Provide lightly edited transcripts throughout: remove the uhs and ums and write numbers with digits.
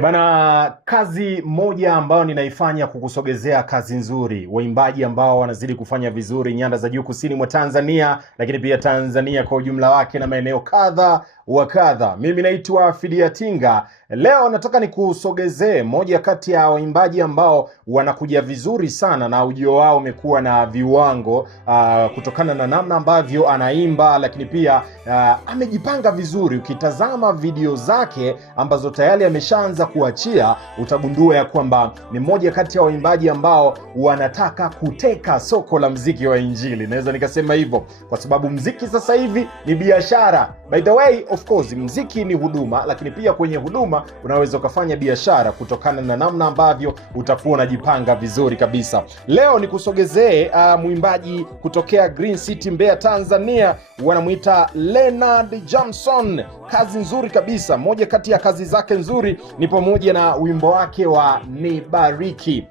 Bana, kazi moja ambayo ninaifanya kukusogezea kazi nzuri, waimbaji ambao wanazidi kufanya vizuri nyanda za juu kusini mwa Tanzania, lakini pia Tanzania kwa ujumla wake na maeneo kadha wa kadha. Mimi naitwa Fidia Tinga. Leo nataka nikusogezee moja kati ya waimbaji ambao wanakuja vizuri sana na ujio wao umekuwa na viwango kutokana na namna ambavyo anaimba, lakini pia amejipanga vizuri. Ukitazama video zake ambazo tayari ameshaanza kuachia, utagundua ya kwamba ni moja kati ya waimbaji ambao wanataka kuteka soko la mziki wa Injili. Naweza nikasema hivyo kwa sababu mziki sasa hivi ni biashara. By the way, of course, mziki ni huduma, lakini pia kwenye huduma unaweza ukafanya biashara kutokana na namna ambavyo utakuwa unajipanga vizuri kabisa. Leo nikusogezee mwimbaji kutokea Green City, Mbeya, Tanzania. Wanamuita Leonard Jamson. Kazi nzuri kabisa. Moja kati ya kazi zake nzuri ni pamoja na wimbo wake wa Nibariki.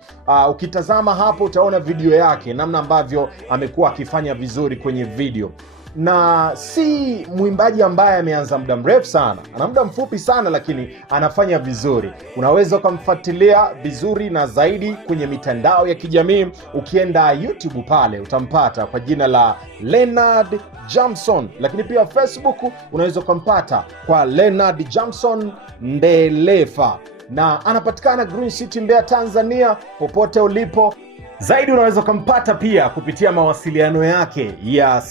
Ukitazama hapo utaona video yake, namna ambavyo amekuwa akifanya vizuri kwenye video. Na si mwimbaji ambaye ameanza muda mrefu sana, ana muda mfupi sana, lakini anafanya vizuri. Unaweza ukamfuatilia vizuri na zaidi kwenye mitandao ya kijamii. Ukienda YouTube pale utampata kwa jina la Leonard Jamson, lakini pia Facebook unaweza ukampata kwa Leonard Jamson Ndelefa, na anapatikana Green City, Mbeya, Tanzania. Popote ulipo zaidi unaweza kumpata pia kupitia mawasiliano yake ya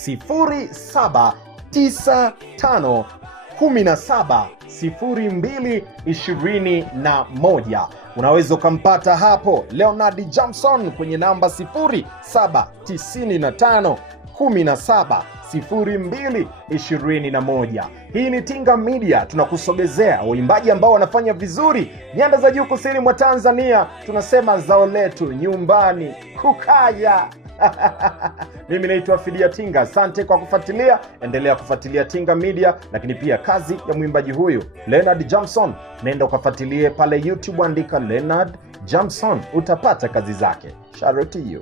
0795170221. Unaweza kumpata hapo Leonard Jamson kwenye namba 0795170221. Hii ni Tinga Media, tunakusogezea waimbaji ambao wanafanya vizuri nyanda za juu kusini mwa Tanzania. Tunasema zao letu nyumbani kukaya. Mimi naitwa Fidia Tinga. Asante kwa kufuatilia. Endelea kufuatilia Tinga Media, lakini pia kazi ya mwimbaji huyu Leonard Jamson, nenda ukafuatilie pale YouTube, andika Leonard Jamson, utapata kazi zake. Shout out to you.